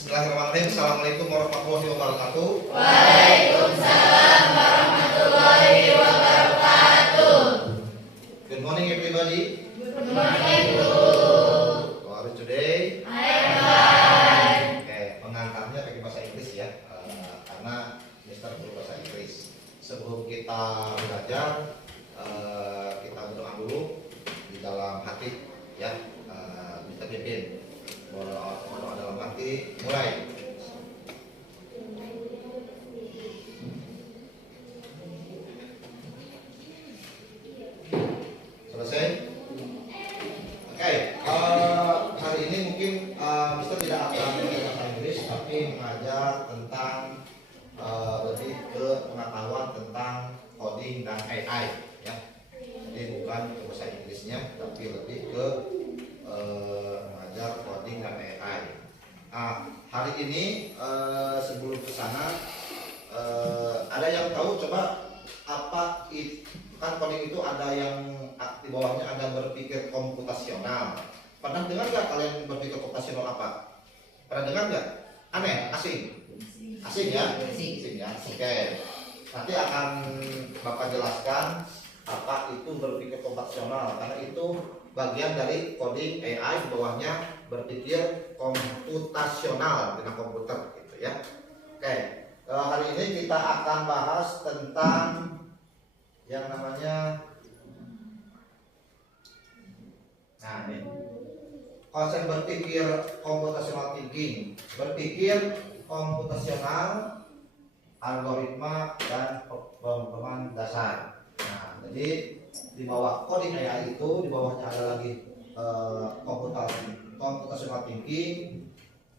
Bismillahirrahmanirrahim. Assalamualaikum warahmatullahi wabarakatuh. Waalaikumsalam warahmatullahi wabarakatuh. Good morning everybody. Good morning, Guru. How are you today? I am fine. Oke, pengantarnya pakai bahasa Inggris ya, karena Mister guru bahasa Inggris. Sebelum kita belajar, kita berdoa dulu di dalam hati ya. Kita pimpin berdoa dalam hati. Mulai. Selesai? Oke, hari ini mungkin Mister tidak akan mengajar bahasa Inggris, tapi mengajar tentang lebih ke pengetahuan tentang coding dan AI ya. Jadi bukan ke bahasa Inggrisnya, tapi lebih ke mengajar coding dan AI. Hari ini sebelum ke sana ada yang tahu coba apa itu? Kan coding itu ada yang di bawahnya ada berpikir komputasional. Pernah dengar nggak kalian berpikir komputasional apa? Pernah dengar nggak? Aneh, asing? Asing ya? Asing ya. Oke. Nanti akan Bapak jelaskan apa itu berpikir komputasional, karena itu bagian dari coding AI, di bawahnya berpikir komputasional dengan komputer gitu ya. Oke. Hari ini kita akan bahas tentang yang namanya ini konsep berpikir computational thinking, berpikir komputasional, algoritma dan pemahaman dasar. Nah, jadi di bawah coding AI itu di bawahnya ada lagi computational thinking,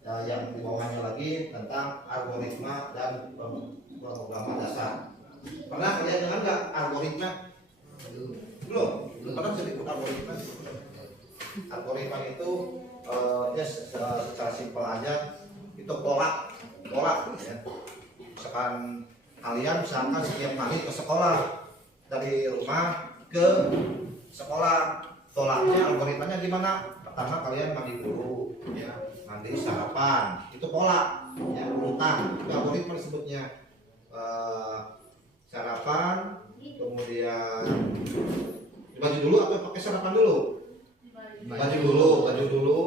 yang di bawahnya lagi tentang algoritma dan pemahaman dasar. Pernah kalian dengar nggak algoritma? Belum pernah sebut algoritma? Algoritma itu ya secara simpel aja itu pola ya. Misalkan kalian setiap hari ke sekolah, dari rumah ke sekolah, polanya algoritmanya gimana? Pertama kalian mandi dulu ya, mandi sarapan, itu pola ya, urutan, itu algoritma disebutnya. Sarapan, kemudian baju dulu atau pakai sarapan dulu? Baju dulu,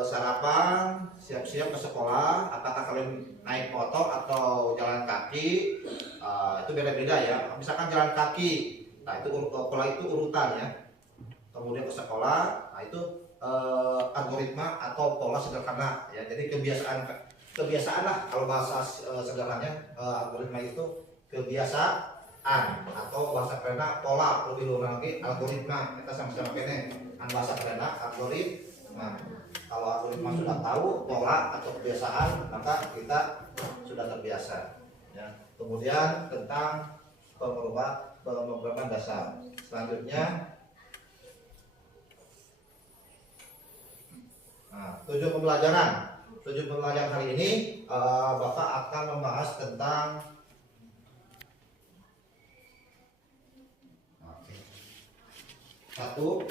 sarapan, siap-siap ke sekolah. Apakah kalian naik motor atau jalan kaki? Itu beda-beda ya. Misalkan jalan kaki, nah itu pola itu urutan ya. Kemudian ke sekolah, nah itu algoritma atau pola sederhana ya. Jadi kebiasaan lah kalau bahasa sederhananya. Algoritma itu kebiasaan, atau bahasa kerennya pola, lebih luas lagi algoritma. Kita sama-sama kene bahasa kerennya algoritma. Kalau algoritma sudah tahu pola atau kebiasaan, maka kita sudah terbiasa ya. Kemudian tentang pemrograman dasar. Selanjutnya tujuan pembelajaran hari ini Bapak akan membahas tentang satu.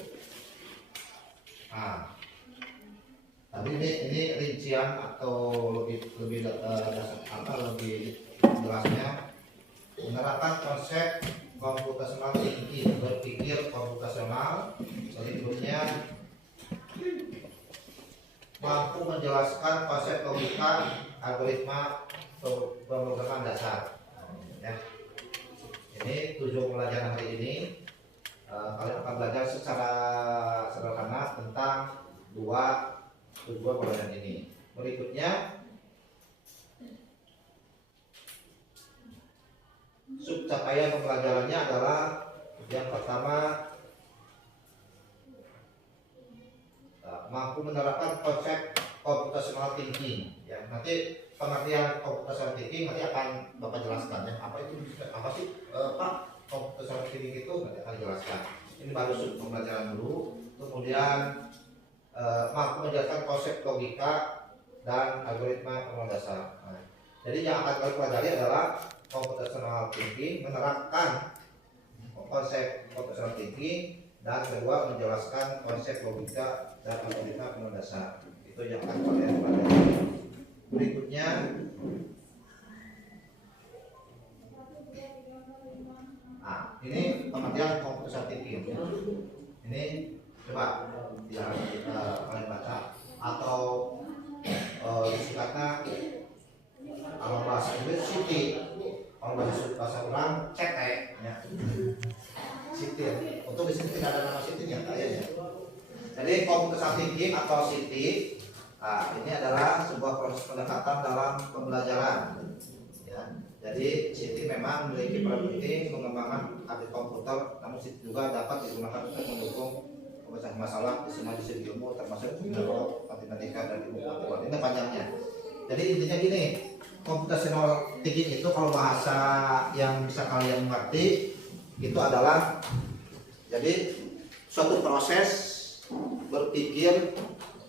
Tadi ini rincian atau lebih jelasnya menerapkan konsep computational thinking, berpikir komputasional. Berikutnya mampu menjelaskan konsep logika, algoritma, pemrograman dasar ya. Ini tujuan pembelajaran hari ini. Kalian akan belajar secara sederhana tentang dua tujuan pembelajaran ini. Berikutnya subcapaian pembelajarannya adalah yang pertama, mampu menerapkan konsep computational thinking ya. Nanti pengertian computational thinking nanti akan Bapak jelaskan ya. Apa sih Pak computational thinking itu? Nanti akan jelaskan. Ini baru pembelajaran dulu. Kemudian mampu menjelaskan konsep logika dan algoritma pemahaman dasar. Jadi yang akan kalian pelajari adalah computational thinking, menerapkan konsep computational thinking, dan kedua menjelaskan konsep logika dan algoritma pemahaman dasar. Itu yang akan kalian pelajari. Nah, ini adalah sebuah proses pendekatan dalam pembelajaran. Ya. Jadi Siti memang memiliki peran penting mengembangkan arti komputer, namun Siti juga dapat digunakan untuk mendukung pemecahan masalah di semua disiplin ilmu termasuk ilmu matematika dan ilmu pengetahuan. Ini panjangnya. Jadi intinya gini, computational thinking itu kalau bahasa yang bisa kalian mengerti itu adalah jadi suatu proses berpikir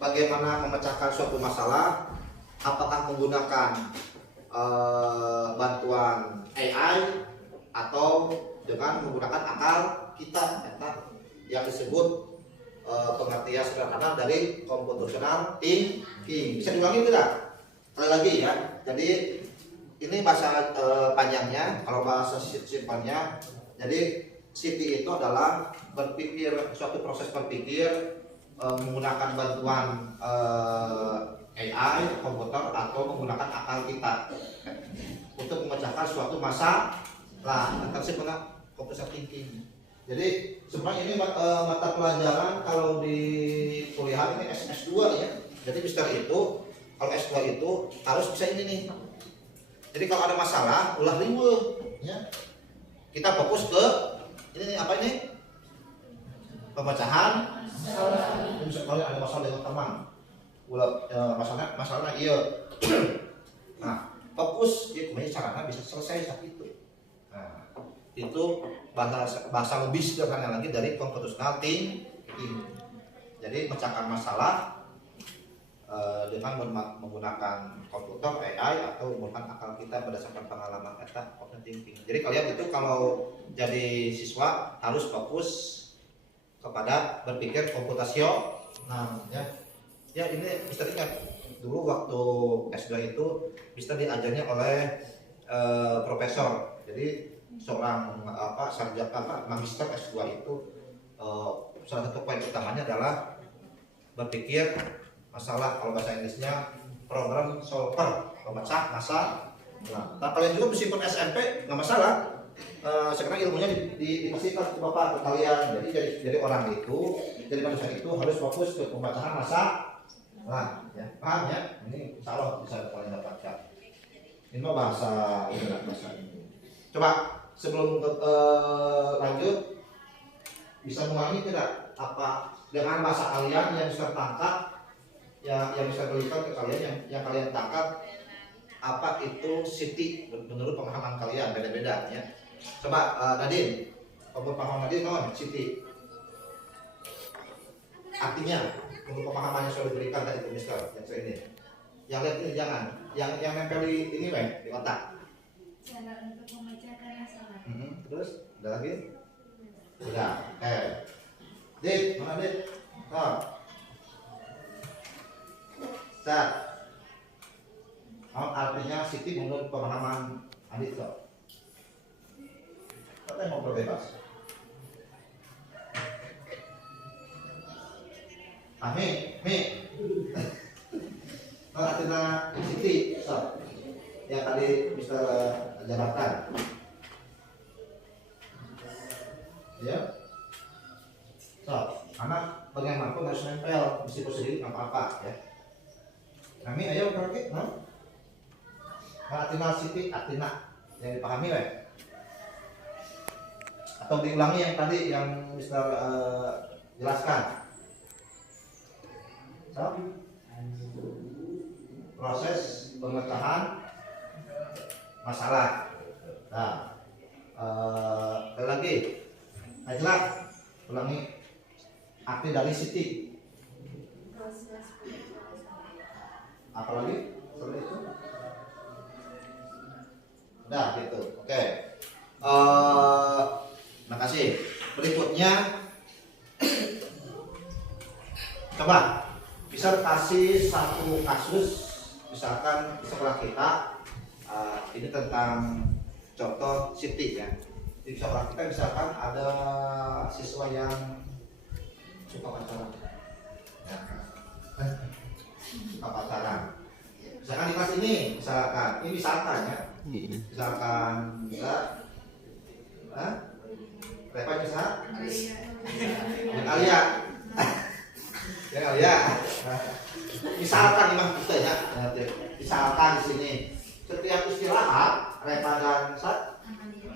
bagaimana memecahkan suatu masalah, apakah menggunakan bantuan AI atau dengan menggunakan akal kita, yang disebut pengertian sederhana dari computational thinking. Bisa diulangi tidak? Sekali lagi ya. Jadi ini bahasa panjangnya, kalau bahasa simpelnya, jadi Siti itu adalah berpikir, suatu proses berpikir menggunakan bantuan AI, komputer atau menggunakan akal kita untuk memecahkan suatu masalah. Tersebut computational thinking. Jadi sebenarnya ini mata pelajaran kalau di kuliah ini S2 ya. Jadi Mister itu kalau S2 itu harus bisa ini nih. Jadi kalau ada masalah ulah riweuh ya. Kita fokus ke ini apa ini? Pemecahan masalah. Misalnya ada masalah dengan teman. Ulah masalahnya iya. Nah, fokus ya kemudian caranya bisa selesai saat itu. Nah, itu bahasa lebih sederhana lagi dari computational thinking. Jadi pecahkan masalah dengan menggunakan komputer, AI atau menggunakan akal kita berdasarkan pengalaman kita computational thinking. Jadi kalian itu kalau jadi siswa harus fokus kepada berpikir komputasional. Nah, ya ini Mister ingat dulu waktu S2 itu Mister diajarnya oleh profesor. Jadi seorang sarjana magister S2 itu salah satu poin utamanya adalah berpikir masalah, kalau bahasa Inggrisnya problem solver, pemecah masalah. Nah, kalian juga meskipun SMP nggak masalah. Sekarang ilmunya dikasihkan ke bapak, ke kalian. Jadi orang itu, jadi manusia itu harus fokus ke pembacahan masalah. Nah, ya, paham ya? Ini insya Allah bisa kalian dapatkan. Ini mah bahasa ini. Coba sebelum lanjut, bisa mengulangi tidak apa dengan bahasa kalian yang bisa tangkap, yang bisa berikan ke kalian yang kalian tangkap apa itu Siti menurut pemahaman kalian beda-beda ya. Coba Nadine, menurut pemahaman Nadine Siti artinya menurut pemahamannya sudah diberikan tadi Mister yang saya ini. Yang lihat ini jangan, yang nempel di ini di otak. Cara untuk memecahkan masalah. Terus ada lagi? Sudah. Dit, mana Dit? Start. Artinya Siti menurut pemahaman Adit so. Apa yang mau berbebas? Mi. Artinya Siti so. Yang tadi Mister Jabatan. Ya. So, anak bagaimanapun harus nempel, meskipun sendiri nggak apa-apa ya. Kami ayo berarti, artinya Siti, artinya yang dipahami atau diulangi yang tadi yang Mister jelaskan. So, proses pemecahan masalah. Nah, ada lagi. Jelas, ulangi arti dari Siti. Apalagi seperti itu. Udah gitu. Oke. Makasih. Berikutnya coba bisa kasih satu kasus misalkan di sekolah kita ini tentang contoh Siti ya. Di sekolah kita misalkan ada siswa yang suka pacaran. Suka pacaran. Misalkan di kelas ini, misalkan ya. Misalkan bisa Reva bisa? Alia. Ya. Misalkan imam kita ya, misalkan di sini setiap istirahat Repa dan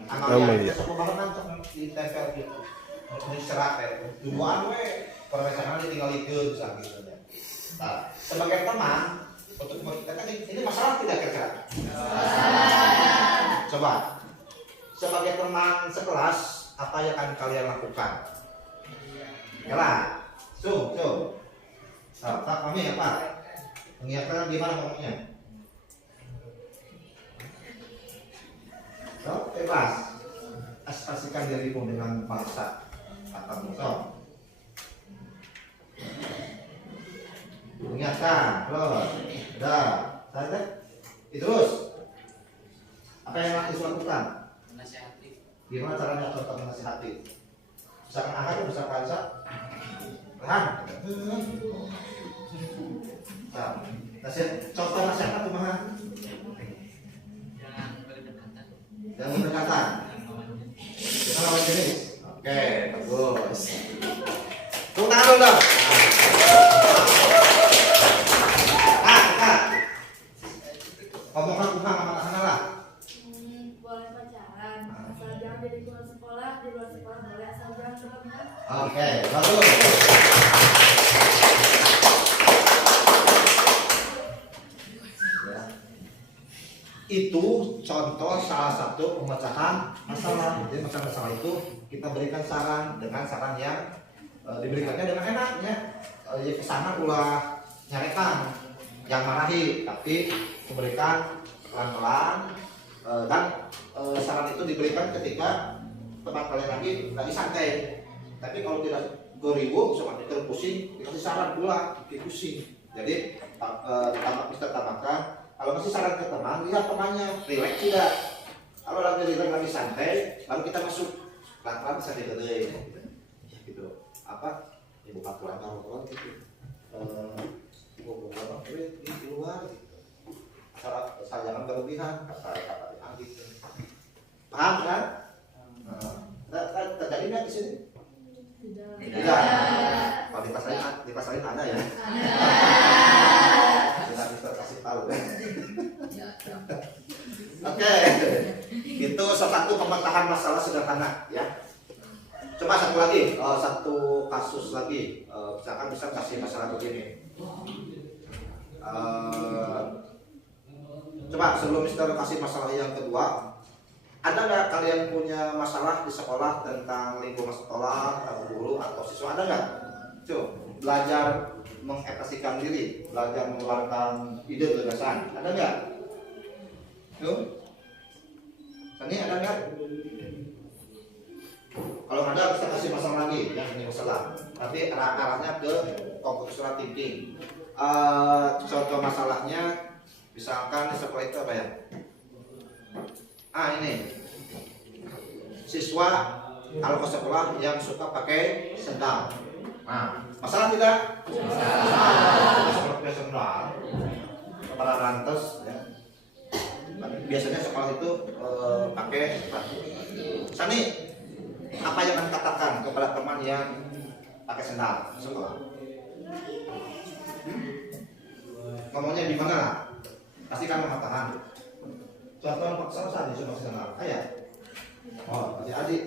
Amalia besok banget di tempel gitu. Di serat ya. Duluan we perencanaan ditinggalikeun misalnya gitu ya. Nah, sebagai teman untuk kita ini masalah tidak kira-kira? Coba. Sebagai teman sekelas apa yang akan kalian lakukan? Kira. Tuh. Nah, Pak, kami ya Pak. Mengingatkan gimana ngomongnya? So, bebas. Asosiasikan dirimu dengan bangsa atau musuh. Mengingatkan, terus, udah, saya terus. Apa yang harus lakukan? Menasihati. Gimana caranya untuk menasihati? Misalkan ahad, misalkan Aisyah, nah, contoh nasihat kumaha? Jangan berdekatan. Jangan berdekatan. Kita lawan jenis. Oke, bagus. Tunggu tangan dulu dong. Kak. Ngomongkan kumaha sama anak lah. Boleh pacaran, asal jangan di luar sekolah boleh asal jangan berlebihan. Oke, bagus. Itu contoh salah satu pemecahan masalah. Jadi masalah itu kita berikan saran dengan saran yang diberikannya dengan enaknya. Ya kesana ulah nyarekan yang marahi, tapi memberikan pelan-pelan dan saran itu diberikan ketika teman kalian lagi santai. Tapi kalau tidak goriwo, seperti terpusing, dikasih saran pula, pusing. Jadi tambahkan. Kalau masih saran ke teman, lihat temannya, relax tidak. Kalau lagi relax, lagi santai, baru kita masuk pelan-pelan bisa digede, gitu. Apa? Ibu patuan kalau gitu. Ibu di luar, gitu. Asal jangan berlebihan, kata gitu. Paham kan? Terjadi nggak di sini? Tidak. Kalau dipasarin ada ya. Tidak bisa kasih tahu. Oke, itu satu pemecahan masalah sederhana ya. Coba satu lagi, satu kasus lagi. Misalkan bisa kasih masalah begini. Coba sebelum Mister kasih masalah yang kedua, ada nggak kalian punya masalah di sekolah tentang lingkungan sekolah, atau guru atau siswa, ada nggak? Coba belajar mengekspresikan diri, belajar mengeluarkan ide gagasan, ada nggak? Tuh, Sani ada nggak? Kalau ada kita kasih masalah lagi, yang ini masalah. Tapi arahnya ke computational thinking. Contoh masalahnya, misalkan di sekolah itu apa ya? Ini siswa kalau ke sekolah yang suka pakai sendal. Nah, masalah tidak? Sekolah pakai sendal, para rantes ya. Biasanya sekolah itu pakai sepatu. Sani, apa yang akan katakan kepada teman yang pakai sendal di sekolah? Ngomongnya di mana lah? Pasti kan mengatakan. Contoh paksa saja cuma sendal. Ayah. Oh, adik.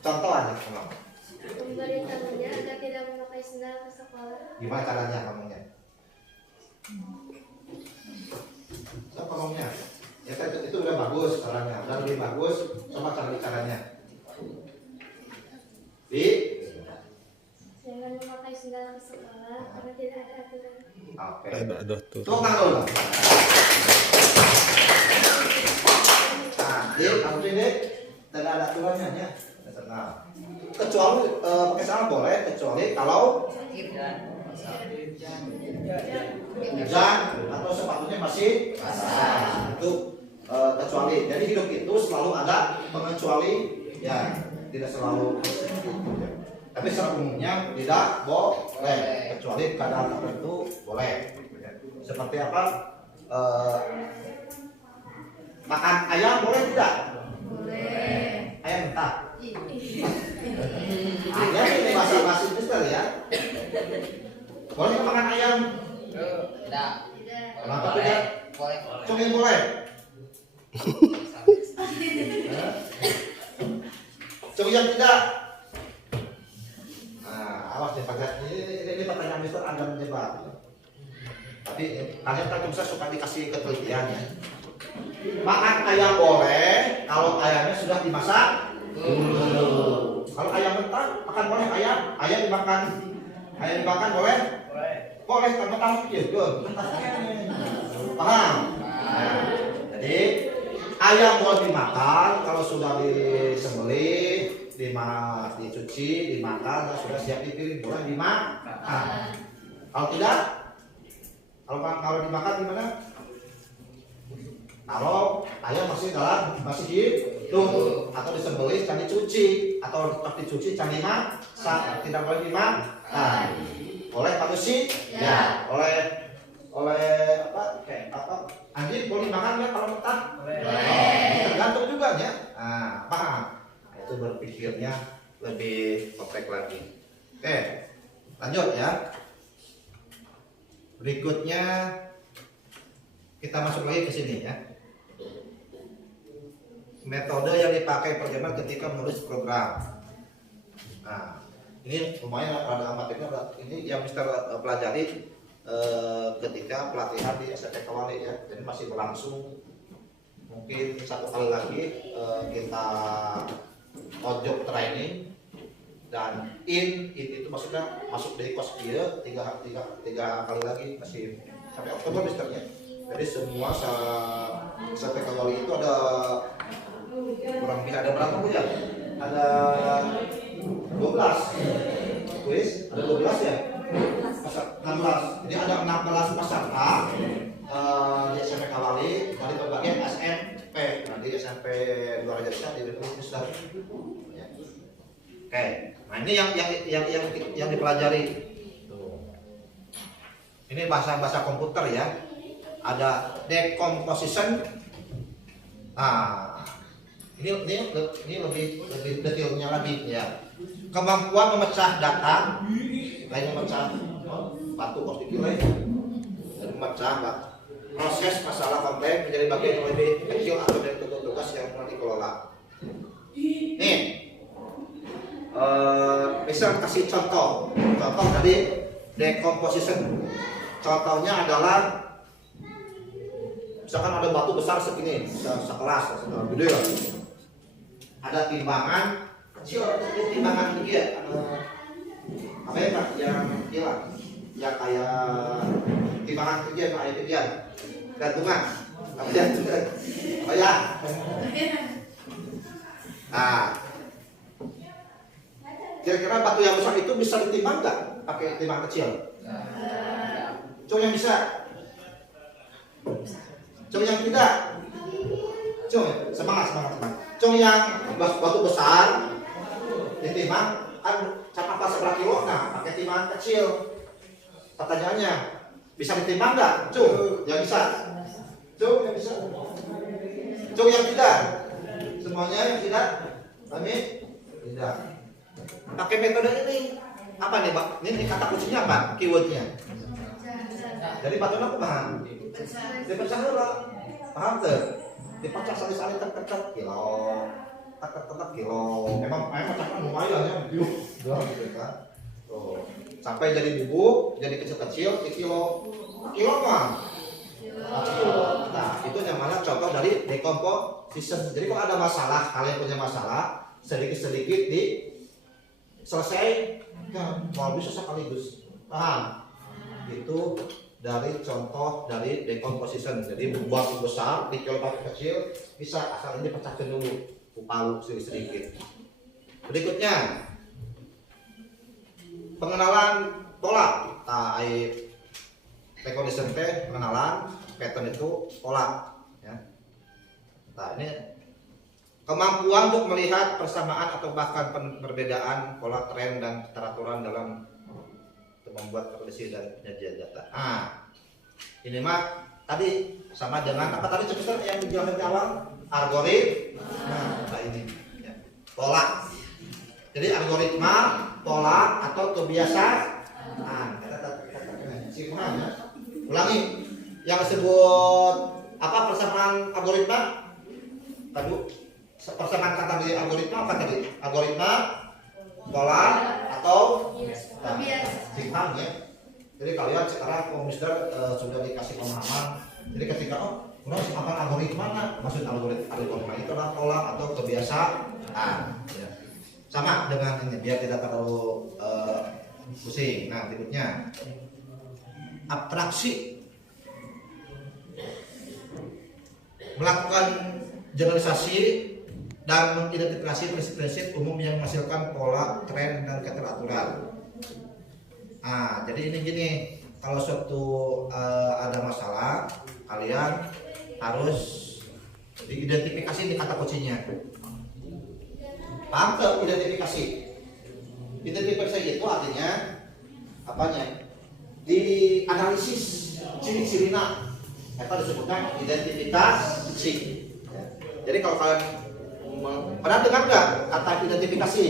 Contoh aja ngomong. Memberitahunya agar tidak memakai sendal ke sekolah. Gimana caranya ngomongnya? Siapa ngomongnya? Ya kan itu udah bagus caranya, udah lebih bagus. Coba caranya. Jangan memakai sendal ke sekolah karena tidak ada aturan. Oke. Ada tuh. Tuh kan dulu. Nah, harus ini tidak ada aturannya ya. Nah, kecuali pakai sandal boleh, kecuali kalau hujan atau sepatunya masih basah. Itu kecuali. Jadi hidup itu selalu ada pengecuali, ya tidak selalu. Tapi secara umumnya tidak boleh, kecuali keadaan tertentu boleh. Seperti apa? Makan ayam boleh tidak? Boleh. Ayam mentah. Ayam ini bahasa Inggris ya. Boleh makan ayam? Tidak. Kenapa tidak? Boleh. Cumi boleh. Cumi yang tidak. Nah, awas nih pakai ini pertanyaan Mister Anda menjebak. Tapi kalian kan bisa suka dikasih ketelitian ya. Makan ayam boleh kalau ayamnya sudah dimasak. Kalau ayam mentah makan boleh ayam. Ayam dimakan boleh. Boleh kan mentah gitu. Paham? Nah, jadi ayam boleh dimakan kalau sudah disembelih, dicuci, dimakan, sudah siap dipiring boleh dimakan. Kalau tidak, kalau dimakan gimana? Kalau ayam masih hidup atau disembelih jangan dicuci atau dicuci jangan dimasak, tidak boleh dimakan. Oleh manusia, ya. Oleh apa? Anjing boleh dimakan ya kalau mentah? Tergantung juga ya. Nah, paham? Itu berpikirnya lebih kompleks lagi. Oke, lanjut ya. Berikutnya kita masuk lagi ke sini ya. Metode yang dipakai programmer ketika menulis program. Nah, ini lumayan ada amatirnya. Ini yang Mister pelajari ketika pelatihan di SMP Kewali ya. Jadi masih berlangsung. Mungkin satu kali lagi kita ojok training dan itu maksudnya masuk dari kos dia tiga kali lagi masih sampai Oktober Misternya. Jadi semua SMP Kewali itu ada kurang lebih ada berapa Bu ya? Ada 12 kuis, ada 12 ya? 16. Jadi ada 16 peserta di SMP Kewali dari berbagai SMP. Nah, di SMP Dwarajasa di Republik ya. Oke. Nah, ini yang dipelajari. Tuh. Ini bahasa komputer ya. Ada decomposition. Nah, ini lebih detailnya lagi ya. Kemampuan memecah data, lain memecah batu kos dikilai, dan memecah proses masalah kompleks menjadi bagian yang lebih kecil atau dari tugas yang pernah dikelola. Nih, bisa kasih contoh dari decomposition. Contohnya adalah misalkan ada batu besar segini, sekelas, gede lah. Ada timbangan kecil, timbangan gede ya. Apa ya Pak? Yang kecil lah, yang kayak timbangan kecil, kayak kecil. Gantungan, apa ya? Oh ya. Nah, kira-kira batu yang besar itu bisa ditimbang nggak pakai timbangan kecil? Coba yang bisa. Cung yang tidak, cung semangat. Cung yang batu besar ditimbang kan apa seberapa kilo, nah pakai timbangan kecil. Pertanyaannya bisa ditimbang nggak? Cung yang bisa, cung yang bisa, cung yang tidak, semuanya yang tidak, kami tidak. Pakai metode ini apa nih Pak? Ini kata kuncinya apa? Keywordnya. Jadi batunya aku paham. Dipecah dulu, paham tuh? Dipecah sali-sali terkecil kilo, kilo. Memang pecahkan lumayan ya, gitu kan. Tuh, sampai jadi bubuk, jadi kecil-kecil, di kilo mah. Nah, itu namanya contoh dari decomposition. Jadi kalau ada masalah, kalian punya masalah, sedikit-sedikit selesai, kalau bisa sekaligus, paham? Itu dari contoh dari decomposition. Jadi batu besar dikecil batu kecil bisa asal ini pecahkan dulu palu sedikit. Berikutnya pengenalan pola. Nah, decomposition pengenalan pattern itu pola ya. Nah, ini kemampuan untuk melihat persamaan atau bahkan perbedaan pola tren dan keteraturan dalam membuat prediksi dan penyajian data. Ini mah tadi sama dengan apa tadi sebutkan yang dijelaskan di awal, algoritma. Nah, ini ya. Pola. Jadi algoritma pola atau kebiasaan. Simpan ya. Ulangi. Yang disebut apa persamaan algoritma? Tadi persamaan kata dari algoritma apa tadi? Algoritma, pola atau simpan ya. Jadi kalian sekarang komputer sudah dikasih pemahaman. Jadi ketika orang apa algoritma, maksud algoritma itu adalah pola atau kebiasaan. Ya. Sama dengan ini biar tidak terlalu pusing. Nah berikutnya abstraksi, melakukan generalisasi dan mengidentifikasi prinsip-prinsip umum yang menghasilkan pola, tren, dan keteraturan. Jadi ini gini, kalau suatu ada masalah, kalian harus diidentifikasi di kata kuncinya. Paham ke identifikasi? Identifikasi itu artinya apanya? Dianalisis ciri-cirina, apa disebutkan identifikasi. Jadi kalau kalian pernah dengar nggak kata identifikasi?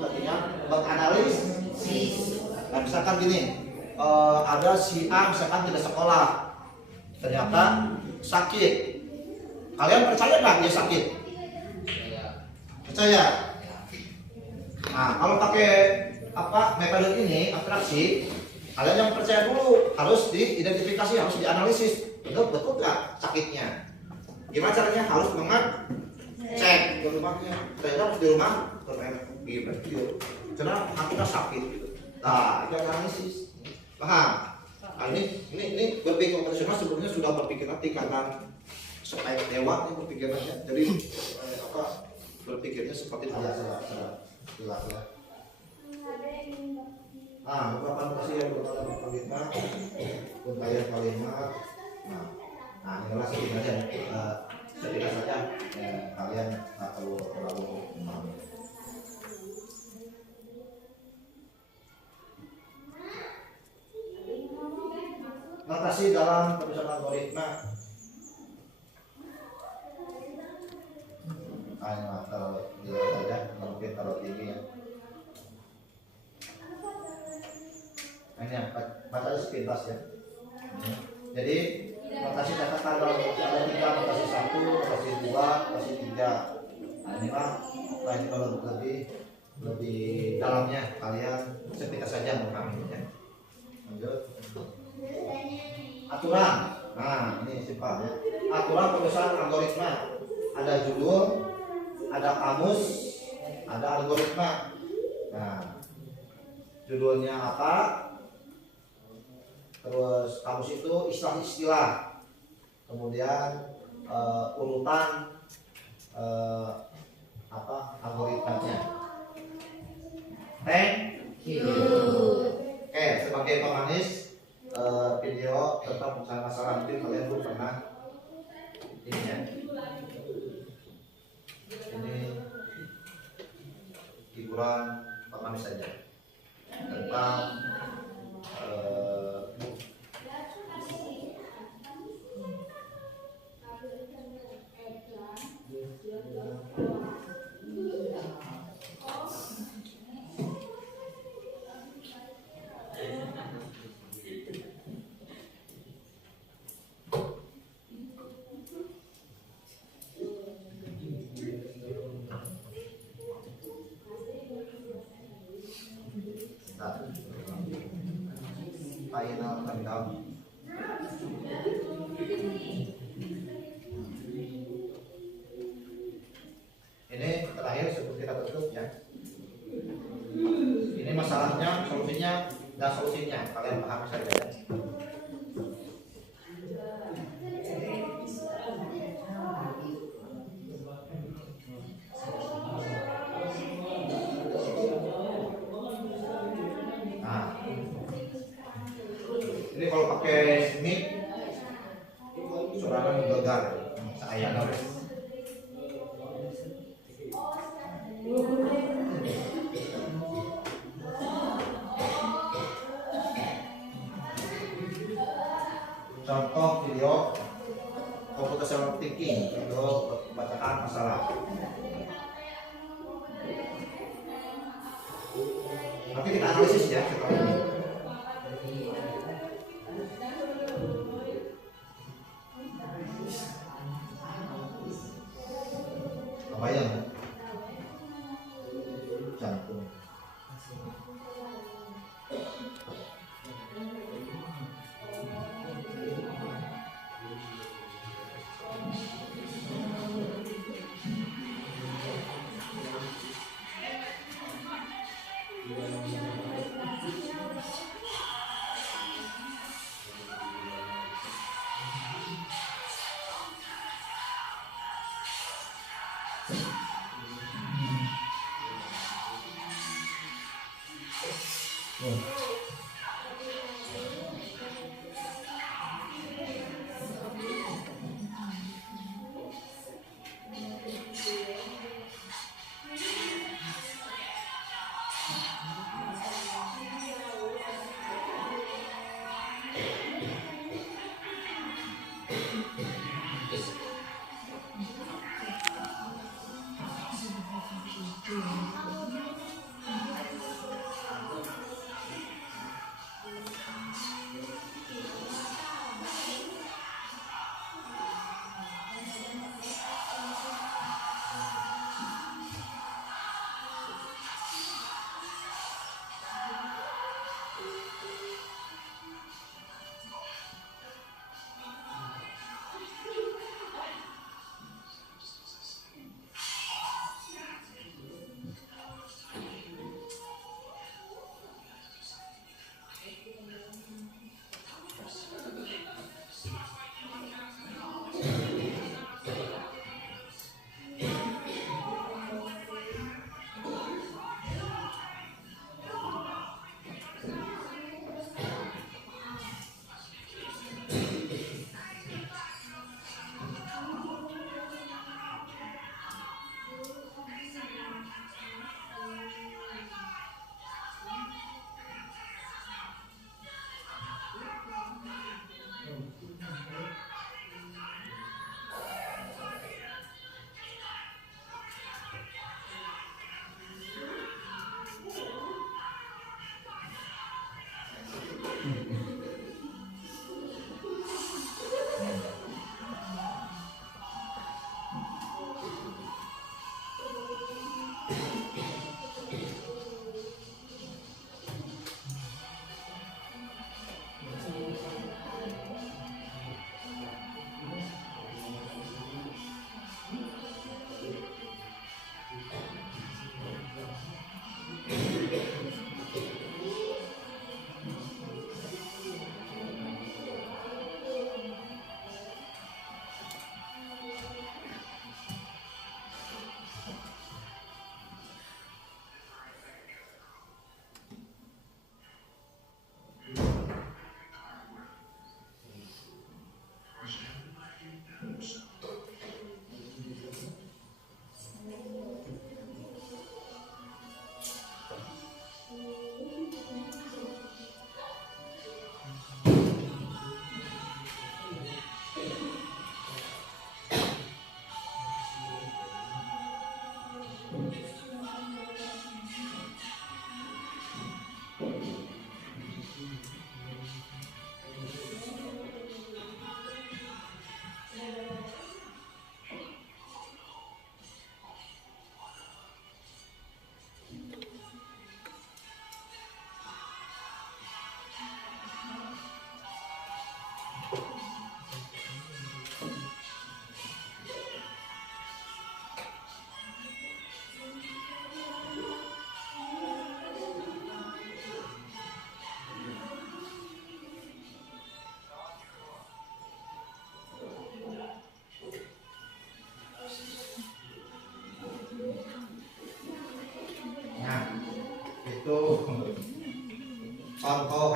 Artinya menganalisis. Nah, misalkan gini, ada si A misalkan tidak sekolah, ternyata sakit. Kalian percaya nggak dia sakit? Percaya. Nah, kalau pakai metode ini abstraksi, kalian yang percaya dulu harus diidentifikasi, harus dianalisis betul nggak sakitnya. Gimana caranya? Harus cek ke rumahnya. Ternyata harus di rumah gimana? Karena aku sakit gitu. Nah, itu analisis. Paham? Nah, ini berpikir konvensional sebelumnya sudah berpikir nanti karena supaya lewat berpikirannya. Jadi berpikirnya seperti itu. Jelas ya. Beberapa notasi yang berkata kalimat, untaian kalimat. Nah, inilah sedikit saja kalian tak perlu terlalu memahami. Notasi dalam penulisan algoritma. Ini taruh di saja, mungkin taruh tinggi ya. Ini baca sepintas ya. Jadi notasi catatan dalam notasi ada 3, notasi 1, notasi 2, notasi 3. Nah inilah lain kalau lebih dalamnya kalian sepintas saja memahaminya. Lanjut. Aturan. Nah ini simpel ya. Aturan penulisan algoritma. Ada judul, ada kamus, ada algoritma. Nah judulnya apa? Terus kamus itu istilah-istilah, kemudian urutan algoritmanya. Thank you. Oke, sebagai pemanis video tentang masalah mungkin kalian belum pernah ini ya. Ini hiburan pemanis saja tentang final rundown. Ini terakhir sebelum kita tutup ya. Ini masalahnya, solusinya dan solusinya kalian paham saja ya. Ini kalau pakai mic suaranya menggelegar, saya tahu. Contoh video computational thinking untuk membacakan masalah.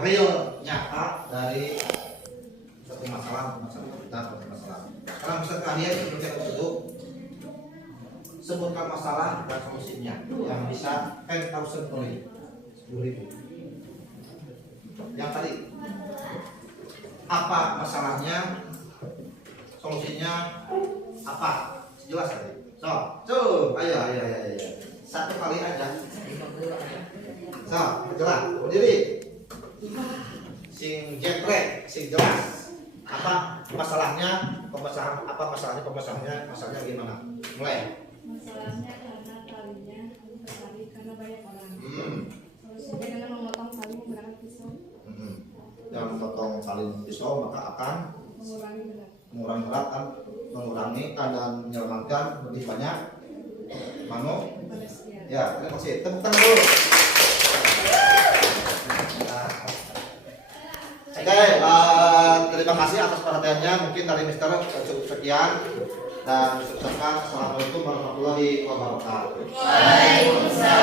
real nyata dari satu masalah kita satu masalah. Sekarang bisa terakhir sebelum kita tutup, sebutkan masalah dan solusinya yang bisa 10,000 poin, 10.000. Yang tadi apa masalahnya, solusinya apa, jelas tadi. Ayo. Satu kali aja. Jelas, berdiri. Sing jeprek, sing jelas. Apa masalahnya? Masalahnya gimana? Mulai. Masalahnya karena talinya tertarik karena banyak orang. Solusinya dengan memotong tali menggunakan pisau. Dengan memotong tali pisau maka akan mengurangi berat kan, mengurangi dan menyelamatkan lebih banyak manusia. Ya, terima kasih. Tepuk tangan dulu. Oke, terima kasih atas perhatiannya. Mungkin dari Mister cukup sekian dan ucapkan assalamualaikum warahmatullahi wabarakatuh. Waalaikumsalam.